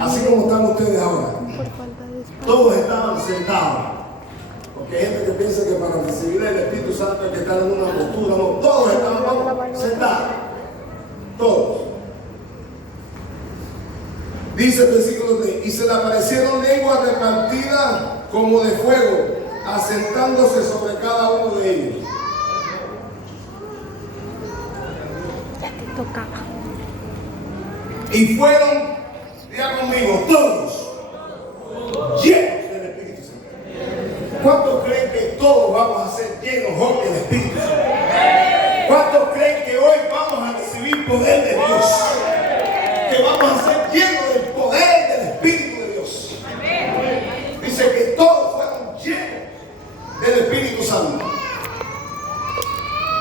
Así como están ustedes ahora. Todos estaban sentados. Porque hay gente que piensa que para recibir el Espíritu Santo hay que estar en una postura. No, todos estaban sentados. Todos. Dice el versículo 3: y se le aparecieron lenguas repartidas como de fuego, asentándose sobre cada uno de ellos. Ya te tocaba. Y fueron, diga conmigo, todos llenos del Espíritu Santo. ¿Cuántos creen que todos vamos a ser llenos hoy del Espíritu Santo? ¿Cuántos creen que hoy vamos a recibir poder de Dios? Que vamos a ser llenos del poder del Espíritu de Dios. Dice que todos fueron llenos del Espíritu Santo.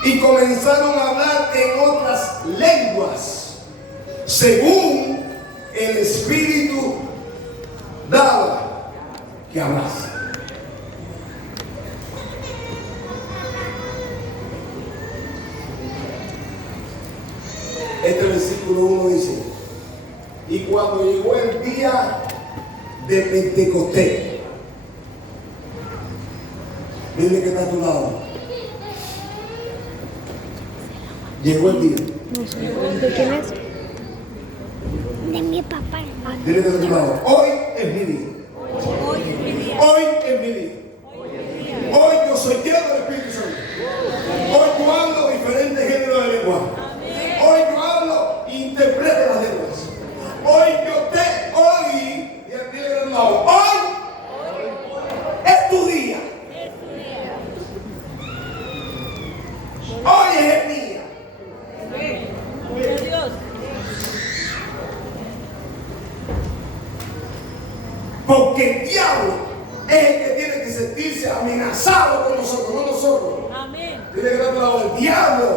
Y comenzaron a hablar en otras lenguas, según el Espíritu daba que hablase. Este versículo 1 dice: y cuando llegó el día de Pentecostés, dile que está a tu lado, llegó el día. No sé, ¿de quién es? De mi papá. Dile que está a tu lado, hoy es mi día. Hoy es mi día. Hoy es mi día. Hoy yo soy lleno del Espíritu Santo. Hoy yo hablo diferentes géneros de lenguaje. Hoy yo hablo e interpreto las lenguas. Hoy es tu día. Hoy es el día. Gloria a Dios. Porque el diablo es el que tiene que sentirse amenazado con nosotros, no nosotros. Amén. Tiene que estar a tu lado. El diablo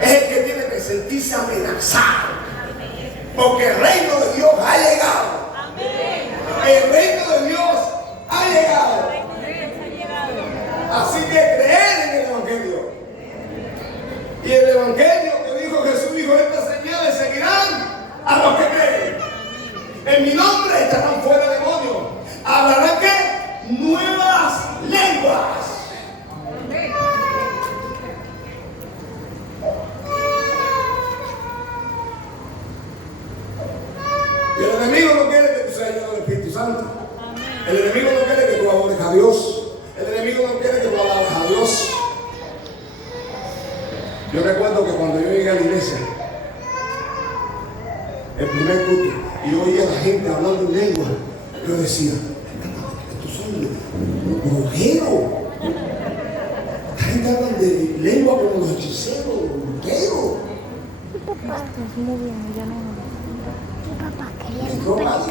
es el que tiene que sentirse amenazado. Porque el reino de Dios ha llegado. Amén. El reino de Dios ha llegado. El reino de Dios ha llegado. Así que creer en el Evangelio. Y el Evangelio que dijo Jesús, dijo: estas señales seguirán a los que creen. En mi nombre echarán fuera demonios. Hablarán ¿qué? Nuevas lenguas. Y el enemigo no quiere que tú seas lleno del Espíritu Santo. El enemigo no quiere que tú adores a Dios. El enemigo no quiere que tú alabes a Dios. Yo recuerdo que cuando yo llegué a la iglesia, el primer culto, y yo oía a la gente hablando en lengua, yo decía: estos son brujeros. La gente habla de lengua como los hechiceros, brujeros. Mi papá estás moviendo, ya no. Mi papá quería ¿En drogas?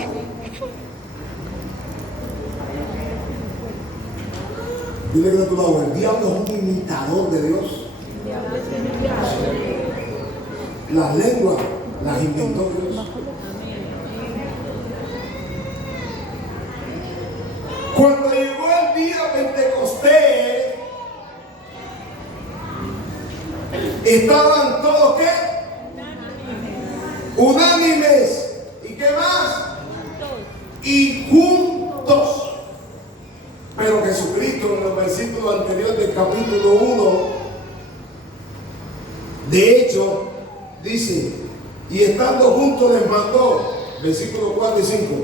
Dile que a tu lado, el diablo es un imitador de Dios. Las lenguas las inventó Dios. Cuando llegó el día Pentecostés, estaban todos ¿qué? Unánimes. ¿Y qué más? Y juntos. Pero Jesucristo, en el versículo anterior del capítulo 1, de hecho, dice: y estando juntos les mandó, versículos 4 y 5,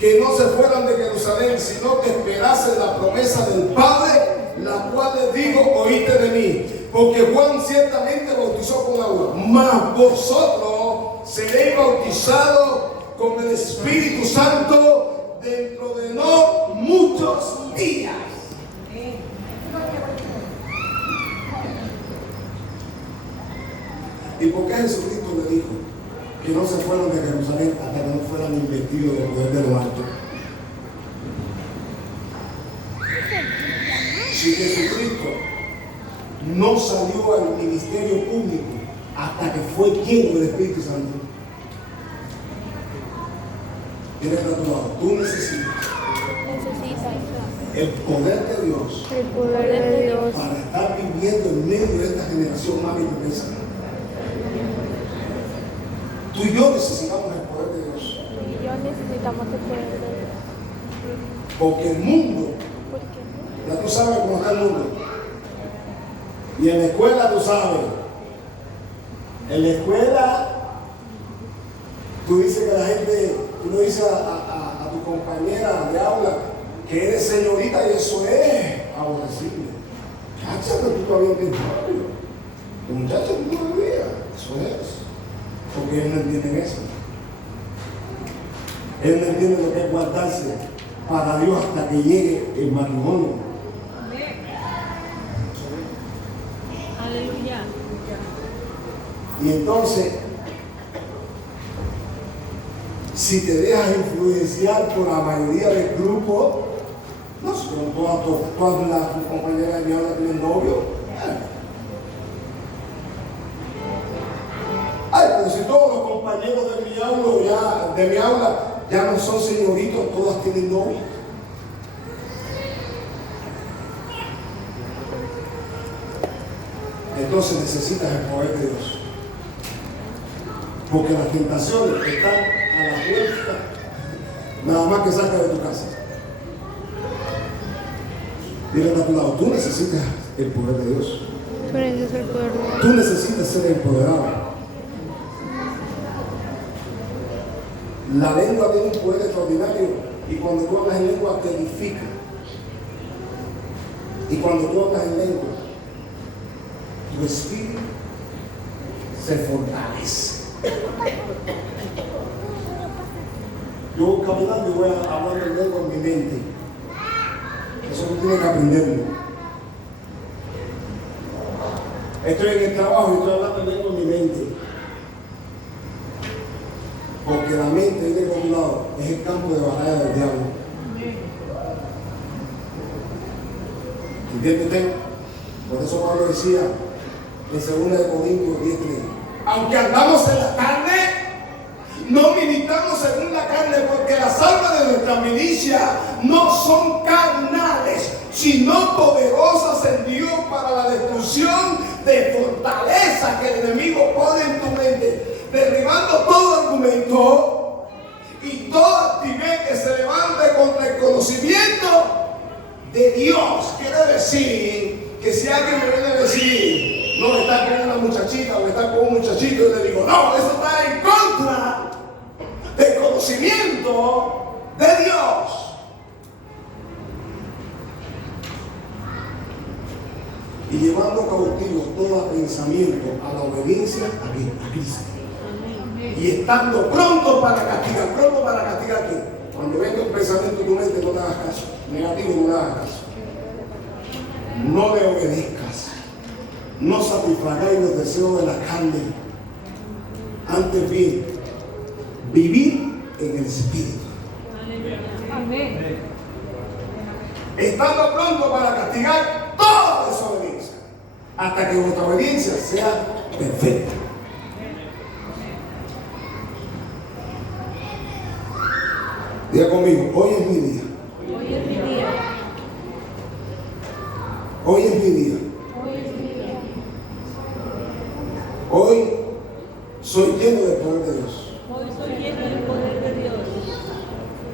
que no se fueran de Jerusalén, sino que esperasen la promesa del Padre, la cual les digo: oíste de mí. Porque Juan ciertamente bautizó con agua, mas vosotros seréis bautizados con el Espíritu Santo dentro de no muchos días. ¿Y por qué Jesucristo le dijo que no se fueron de Jerusalén hasta que no fueran investidos del poder de lo alto? Si Jesucristo no salió al ministerio público hasta que fue lleno del Espíritu Santo, tienes a tu lado, tú necesitas el poder de Dios, El poder de Dios. para estar viviendo en medio de esta generación más perversa. Tú Tú y yo necesitamos el poder de Dios. Y yo necesitamos el poder de Dios. Porque el mundo, Porque ya tú sabes cómo está el mundo. Y en la escuela tú sabes. En la escuela, tú dices que la gente, tú le dices a tu compañera de aula que eres señorita y eso es aborrecible. Muchacha, pero tú todavía tienes novio. Muchacha, tú todavía. Eso es. Porque ellos no entienden eso. Ellos no entienden lo que es guardarse para Dios hasta que llegue el matrimonio. Aleluya. Y entonces, si te dejas influenciar por la mayoría del grupo, no sé, todas las compañeras de mi aula tienen novio. Ay, pero si todos los compañeros de mi aula ya no son señoritos, todas tienen novio. Entonces necesitas el poder de Dios. Porque las tentaciones están a la puerta, nada más que saca de tu casa. Dile a tu lado, tú necesitas el poder de Dios. tú necesitas el poder de Dios. Tú necesitas ser empoderado. La lengua tiene un poder extraordinario y cuando tú hablas en lengua te edifica. Y cuando tú hablas en lengua, tu espíritu se fortalece. Yo voy caminando y voy a hablar en lengua en mi mente. Eso tú tienes que aprenderlo. Estoy en el trabajo y estoy hablando en lengua en mi mente. Porque la mente ahí de un lado es el campo de batalla del diablo. ¿Entiende usted? Por eso Pablo decía en 2 de Corintios 10:3, aunque andamos en la carne, no militamos según la carne, porque las armas de nuestra milicia no son carnales, sino poderosas en Dios para la destrucción de fortaleza que el enemigo pone en tu mente, derribando todo argumento y toda actividad que se levante contra el conocimiento de Dios. Quiere decir que si alguien me viene a decir, no, está con una muchachita o está con un muchachito, yo le digo, no, eso está en contra del conocimiento de Dios. Y llevando cautivo todo pensamiento a la obediencia a Cristo. Y estando pronto para castigar ¿qué? Cuando venga un pensamiento en tu mente, no te hagas caso. Negativo, no le hagas caso. No le obedezcas. No satisfagáis los deseos de la carne. Antes bien, vivir en el Espíritu. Amén. Estando pronto para castigar toda desobediencia, hasta que vuestra obediencia sea perfecta. Diga conmigo, hoy es mi día. Hoy es mi día. Hoy es mi día. Hoy es mi día. Hoy soy lleno del poder de Dios. Hoy soy lleno del poder de Dios.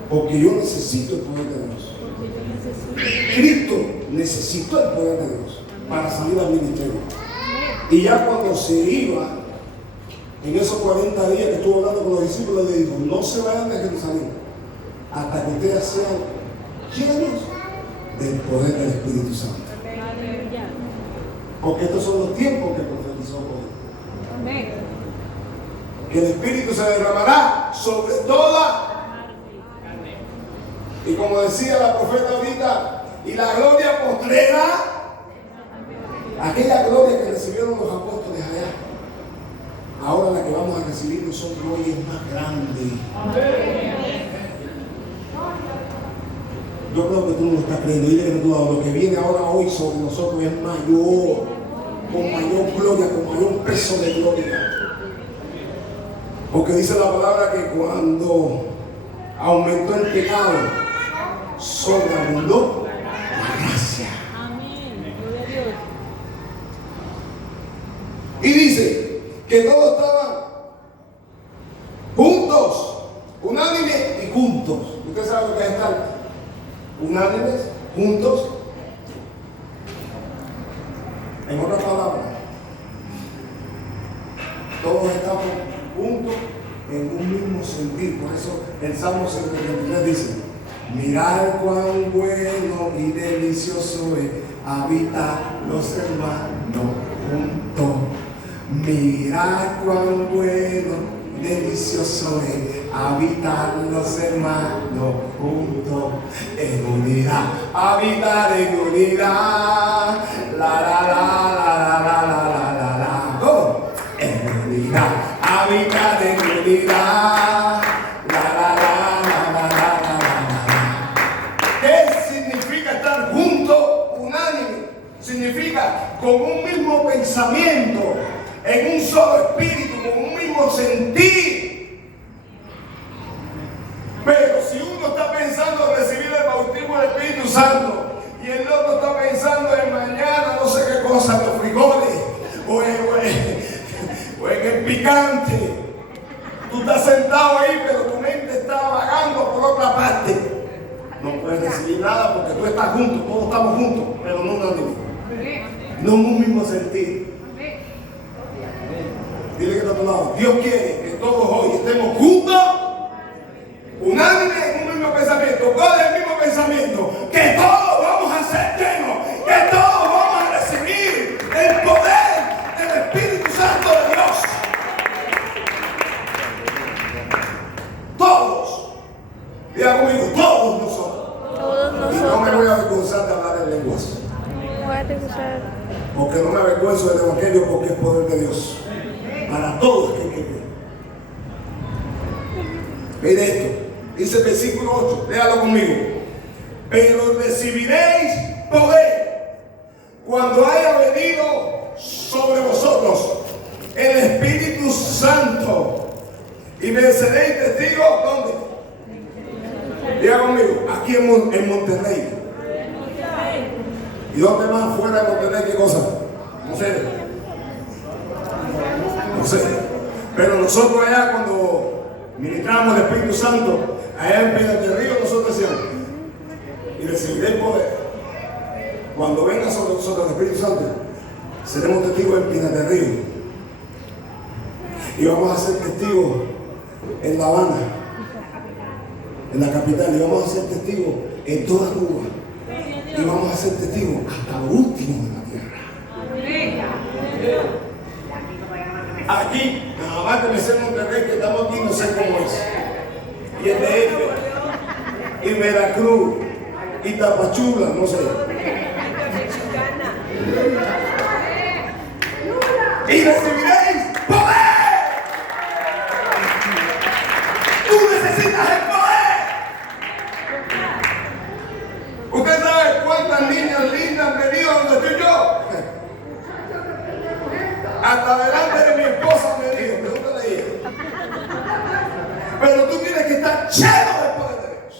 Porque yo necesito el poder de Dios. Porque yo necesito. Cristo necesitó el poder de Dios para salir al ministerio. Y ya cuando se iba, en esos 40 días que estuvo hablando con los discípulos, le dijo, no se vayan de Jerusalén hasta que ustedes sean llenos del poder del Espíritu Santo. Aleluya. Porque estos son los tiempos que profetizó hoy. Amén. Que el Espíritu se derramará sobre toda. Y como decía la profeta ahorita, y la gloria postrera, aquella gloria que recibieron los apóstoles allá, ahora la que vamos a recibir nosotros hoy es más grande. Yo creo que tú no lo estás creyendo. Dile que lo que viene ahora hoy sobre nosotros es mayor, con mayor gloria, con mayor peso de gloria. Porque dice la palabra que cuando aumentó el pecado, sobreabundó la gracia. Amén. Gloria a Dios. Y dice que todos estaban Unánime y juntos. ¿Usted sabe lo que es estar unánimes, juntos? En otras palabras, todos estamos juntos en un mismo sentir. Por eso el Salmo 123 dice: mirad cuán bueno y delicioso es habitar los hermanos juntos. Mirad cuán bueno y delicioso es habitar los hermanos juntos en unidad. Habitar en unidad. La la la la la la la la la. Oh, en unidad. Habitar en unidad. La la la la la la la la. ¿Qué significa estar juntos, unánime? Significa con un mismo pensamiento, en un solo espíritu, con un mismo sentir. Pero si uno está pensando en recibir el bautismo del Espíritu Santo y el otro está pensando en mañana no sé qué cosa, los frijoles o en el picante, tú estás sentado ahí pero tu mente está vagando por otra parte, no puedes recibir nada porque tú estás junto, todos estamos juntos, pero no unánime, no en un mismo sentir. Dile que está a tu lado: Dios quiere que todos hoy estemos juntos, unánimes en un mismo pensamiento. ¿Cuál es el mismo pensamiento? Que todos vamos a ser llenos, que todos vamos a recibir el poder del Espíritu Santo de Dios. Todos. Diga conmigo: todos nosotros. Todos Y no me voy a nosotros. avergonzar de hablar en lenguas, No voy a regresar. porque no me avergüenzo del Evangelio, porque es poder de Dios para todos que creen. Mire esto, dice el versículo 8, léalo conmigo: pero recibiréis poder cuando haya venido sobre vosotros el Espíritu Santo y me seréis testigos. ¿Dónde? Diga conmigo: aquí en Monterrey. ¿Y dónde más fuera de Monterrey? ¿Qué cosa? No sé. No sé, pero nosotros allá cuando ministramos el Espíritu Santo, allá en Piedras del Río, nosotros decíamos: y recibiré el poder cuando venga sobre nosotros el Espíritu Santo, seremos testigos en Piedras del Río y vamos a ser testigos en La Habana, en la capital, y vamos a ser testigos en toda Cuba, y vamos a ser testigos hasta lo último de la tierra. Aquí, nada más que me sé Monterrey, que estamos aquí, no sé cómo es. Y el DF, y Veracruz, y Tapachula, no sé. Y recibiréis poder. Tú necesitas el poder. ¿Usted sabe cuántas niñas lindas han venido donde estoy yo? Hasta delante de mi esposa me dijo: pregúntale a ella. Pero tú tienes que estar lleno del poder de Dios.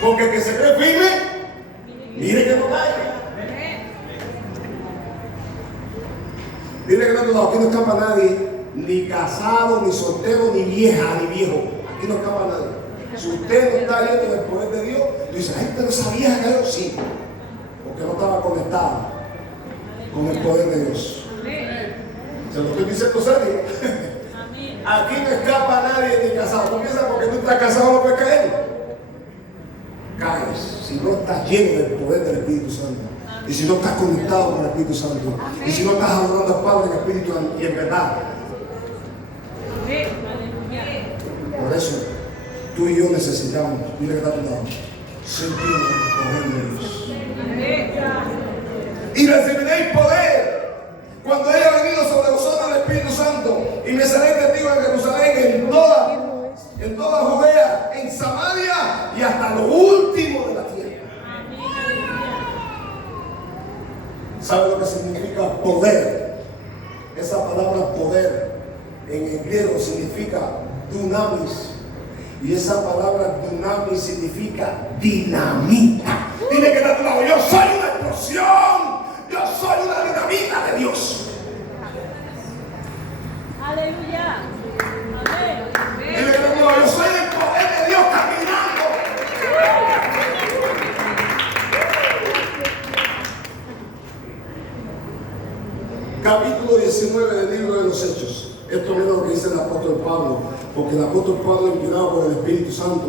Porque el que se cree firme, mire que no caiga. Dile que no, aquí no escapa nadie, ni casado, ni soltero, ni vieja, ni viejo. Aquí no escapa nadie. Si usted no está lleno del poder de Dios, tú dices: ay, pero esa vieja cayó. Sí, porque no estaba conectada con el poder de Dios. Se lo estoy diciendo serio. Aquí no escapa nadie ni casado. No piensas porque tú estás casado no puedes caer. Caes si no estás lleno del poder del Espíritu Santo. Y si no estás conectado con el Espíritu Santo. Y si no estás adorando al Padre en Espíritu y en verdad. Por eso tú y yo necesitamos, mira que está a tu lado, sentir el poder de Dios. Y recibiréis poder cuando haya venido sobre vosotros el Espíritu Santo, y me seréis testigos en Jerusalén, en toda Judea, en Samaria y hasta lo último de la tierra. ¿Sabe lo que significa poder? Esa palabra poder en griego significa dunamis, y esa palabra dunamis significa dinamita. Dile que está a tu lado: yo soy una explosión. Yo soy una dinamita de Dios. Aleluya. Amén. Dile que no, yo Esto es lo que dice el apóstol Pablo, porque el apóstol Pablo es inspirado por el Espíritu Santo.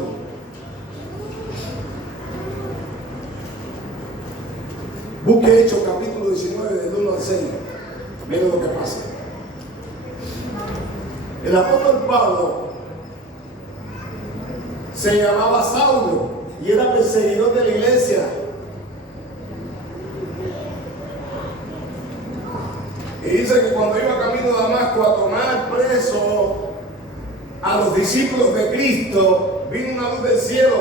Busque Hechos capítulo 19 del 1 al 6. Miren lo que pasa. El apóstol Pablo se llamaba Saulo y era perseguidor de la iglesia. Y dice que cuando iba camino a Damasco a tomar preso a los discípulos de Cristo, vino una luz del cielo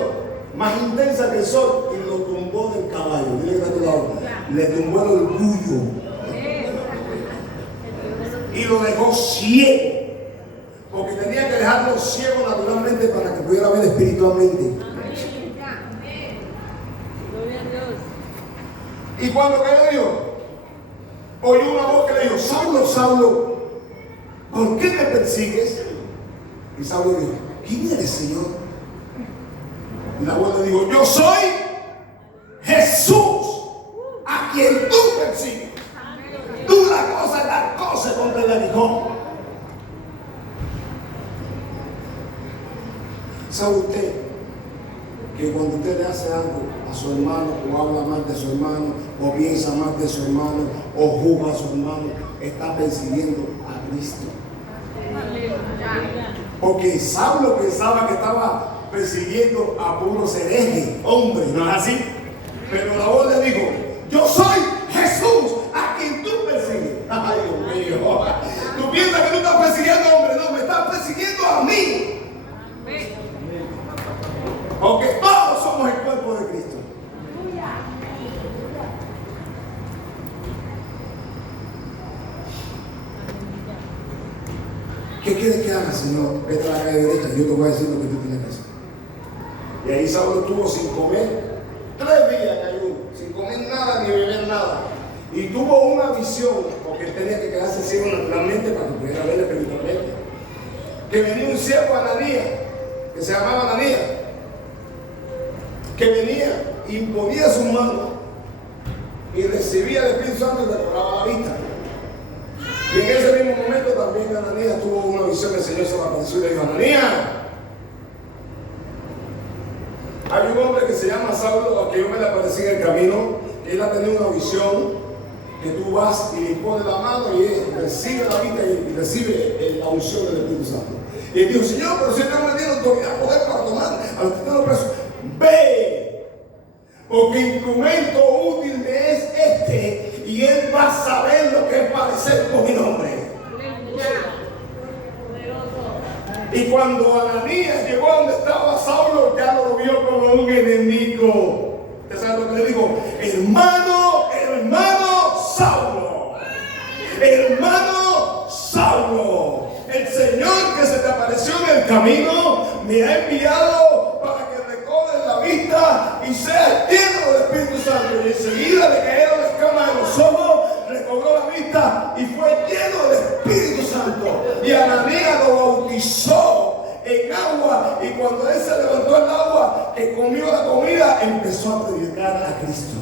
más intensa que el sol y lo tumbó del caballo. Dile que está a tu lado. Le tumbó el orgullo y lo dejó ciego, porque tenía que dejarlo ciego naturalmente para que pudiera ver espiritualmente. Y cuando cayó Dios, oyó una voz que le dijo: Saulo, Saulo, ¿por qué me persigues? Y Saulo dijo: ¿quién eres, Señor? Y la voz le dijo: yo soy Jesús, a quien tú persigues. Dura cosa es la cosa contra el aguijón. ¿Sabe usted que cuando usted le hace algo a su hermano, o habla mal de su hermano, o piensa mal de su hermano, o juzga a su hermano, está persiguiendo a Cristo? Porque Saulo pensaba que estaba persiguiendo a puros herejes, hombre, ¿no es así? Pero la voz le dijo: yo soy Jesús, a quien tú persigues. Ay, Dios mío, tú piensas que tú estás persiguiendo a hombre, no, me estás persiguiendo a mí. Porque todos somos el cuerpo de Cristo. ¿Qué quieres que haga, Señor? Vete a la calle derecha y yo te voy a decir lo que tú tienes que hacer. Y ahí Saulo estuvo sin comer 3 días, cayó, sin comer nada ni beber nada. Y tuvo una visión, porque él tenía que quedarse ciego naturalmente para que pudiera ver espiritualmente. Que venía un siervo, Ananías, que se llamaba Ananías, que venía, imponía sus manos y recibía el Espíritu Santo y le cobraba la vista. Y en ese mismo momento también Ananías tuvo una visión. El Señor se le apareció y le dijo: Ananías, hay un hombre que se llama Saulo, a que yo me le aparecí en el camino, que él ha tenido una visión, que tú vas y le pones la mano y él recibe la vista y recibe la unción del Espíritu Santo. Y él dijo: Señor, pero si el Señor me tiene autoridad, poder para tomar a los que están presos. Ve, porque instrumento útil me es este, y él va a saber lo que es padecer con mi nombre. Y cuando Ananías llegó a donde estaba Saulo, ya lo vio como un enemigo. ¿Usted sabe lo que le dijo? Hermano Saulo, hermano Saulo, el Señor que se te apareció en el camino me ha enviado para que recobres la vista y seas lleno del Espíritu Santo. Y enseguida le cayeron las escamas de los ojos, recobró la vista y fue lleno del Espíritu Santo. Y Ananías lo bautizó en agua, y cuando él se levantó el agua, que comió la comida, empezó a predicar a Cristo.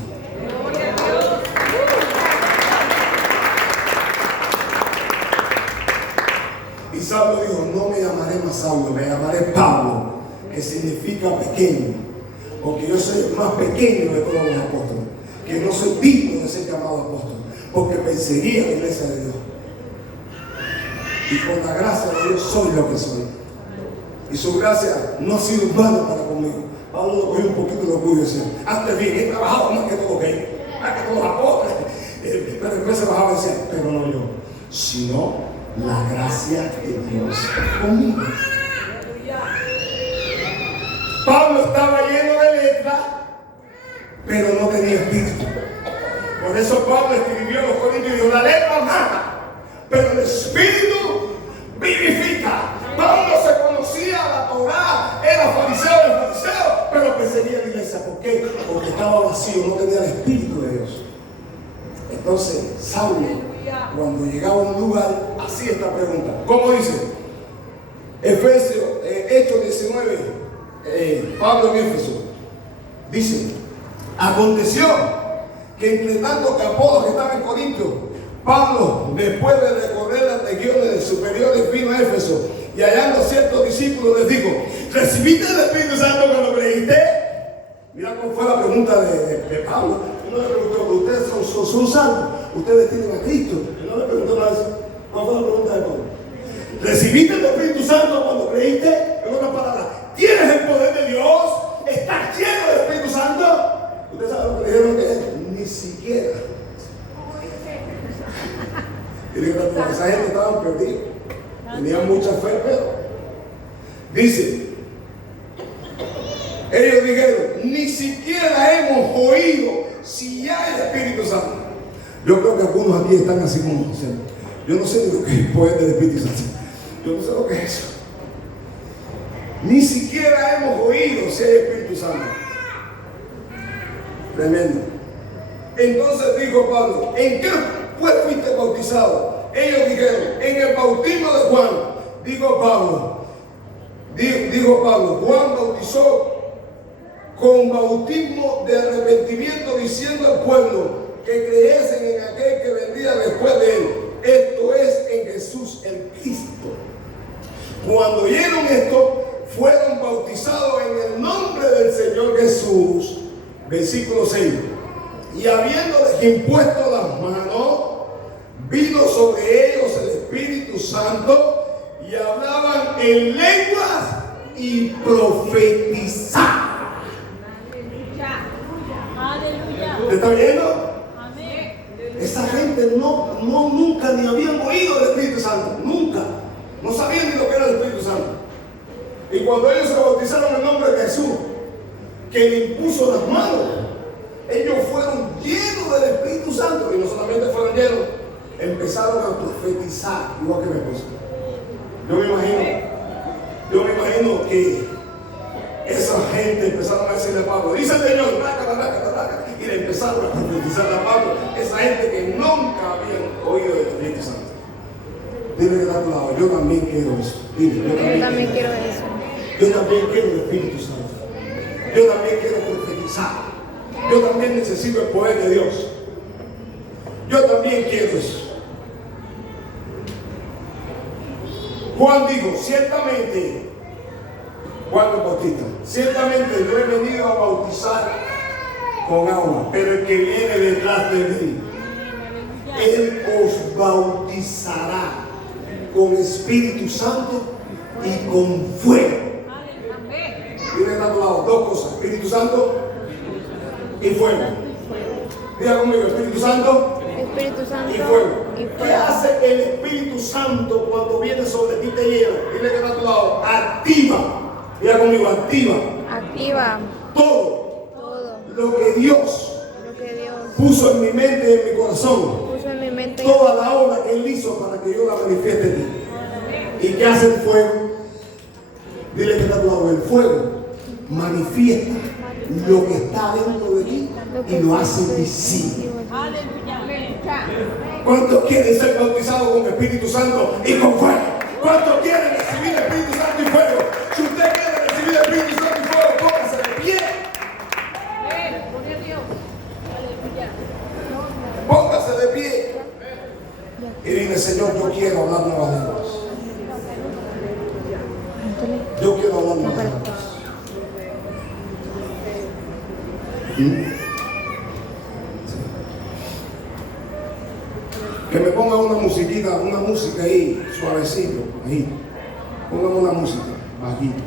Y Saulo dijo: no me llamaré más Saulo, me llamaré Pablo, que significa pequeño, porque yo soy el más pequeño de todos los apóstoles, que no soy digno de ser llamado apóstol, porque perseguía la iglesia de Dios. Y por la gracia de Dios soy lo que soy. Y su gracia no ha sido vana para conmigo. Pablo lo cogió un poquito de orgullo y decía: hazte bien, he trabajado más que todos ellos, más que todos los apóstoles. Pero después se bajaba y decía: pero no yo, sino la gracia de Dios conmigo. Pablo estaba lleno de letra, pero no tenía espíritu. Por eso Pablo escribió a los Corintios y dijo: la letra mata, pero el espíritu vivifica. Pablo se conocía la Torá, era fariseo, pero perseguía la iglesia. ¿Por qué? Porque estaba vacío, no tenía el espíritu de Dios. Entonces Saulo, cuando llegaba a un lugar, hacía esta pregunta. ¿Cómo dice? Hechos 19, Pablo en Éfeso, dice: aconteció que entre tanto que Apolos que estaba en Corinto, Pablo, después de recorrer legiones superiores vino a Éfeso y hallando a ciertos discípulos les dijo: ¿recibiste el Espíritu Santo cuando creíste? Mira cómo fue la pregunta de Pablo. Uno le preguntó: ¿ustedes son salvos? ¿Ustedes tienen a Cristo? Y no le preguntó nada de eso. ¿Cuál fue la pregunta de Pablo? ¿Recibiste el Espíritu Santo cuando creíste? En otras palabras, ¿tienes el poder de Dios? ¿Estás lleno del Espíritu Santo? ¿Ustedes saben lo que dijeron que es? Ni siquiera. Y digo, esa gente estaba perdida. Tenían mucha fe, pero dice, ellos dijeron: ni siquiera hemos oído si ya hay Espíritu Santo. Yo creo que algunos aquí están así como diciendo: yo no sé ni lo que es el poder del Espíritu Santo. Yo no sé lo que es eso. Ni siquiera hemos oído si hay Espíritu Santo. Tremendo. Entonces dijo Pablo: ¿en qué pues fuiste bautizado? Ellos dijeron: en el bautismo de Juan. Dijo Pablo: Juan bautizó con bautismo de arrepentimiento, diciendo al pueblo que creyesen en aquel que vendría después de él, esto es, en Jesús el Cristo. Cuando oyeron esto, fueron bautizados en el nombre del Señor Jesús. Versículo 6. Y habiéndoles impuesto las manos, vino sobre ellos el Espíritu Santo, y hablaban en lenguas y profetizaban. Aleluya. ¿Te está viendo? Amén. Esa gente nunca ni habían oído del Espíritu Santo. Nunca. No sabían ni lo que era el Espíritu Santo. Y cuando ellos se bautizaron en nombre de Jesús, que le impuso las manos, ellos fueron llenos del Espíritu Santo. Y no solamente fueron llenos, empezaron a profetizar, igual que mi esposa. Yo me imagino que esa gente empezaron a decirle a Pablo: dice el Señor, y le empezaron a profetizar a Pablo. Esa gente que nunca habían oído del Espíritu Santo. Dile que está a tu lado: yo también quiero eso. Dile, Yo también quiero eso. yo también quiero el Espíritu Santo. Yo también quiero profetizar. Yo también necesito el poder de Dios. Yo también quiero eso. Juan dijo: ciertamente, Juan el Bautista, ciertamente yo he venido a bautizar con agua, pero el que viene detrás de mí, él os bautizará con Espíritu Santo y con fuego. Miren a tu lado, dos cosas: Espíritu Santo y fuego. Diga conmigo: Espíritu Santo Espíritu Santo y fuego. y ¿Qué fuego. hace el Espíritu Santo cuando viene sobre ti y te llena? Dile que está a tu lado: activa. Diga conmigo: activa Activa todo todo lo que Dios lo que Dios puso en mi mente y en mi corazón. puso en mi mente. Toda la obra que Él hizo para que yo la manifieste en ti. ¿Y qué hace el fuego? Dile que está a tu lado: el fuego manifiesta lo que está dentro de ti y lo hace visible. Aleluya. ¿Cuántos quieren ser bautizados con Espíritu Santo y con fuego? ¿Cuántos quieren recibir el Espíritu Santo y fuego? Si usted quiere recibir el Espíritu Santo y fuego, póngase de pie. Gloria a Dios. Aleluya. Póngase de pie. Y dile: Señor, yo quiero hablar nuevas lenguas. Yo quiero hablar nuevas lenguas. Que me ponga una musiquita, una música ahí, suavecito, ahí. Póngame una música, bajito.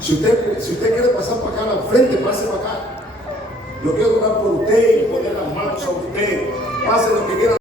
Si usted quiere pasar para acá al frente, pase para acá. Yo quiero orar por usted y poner las manos sobre usted. Pase lo que quiera.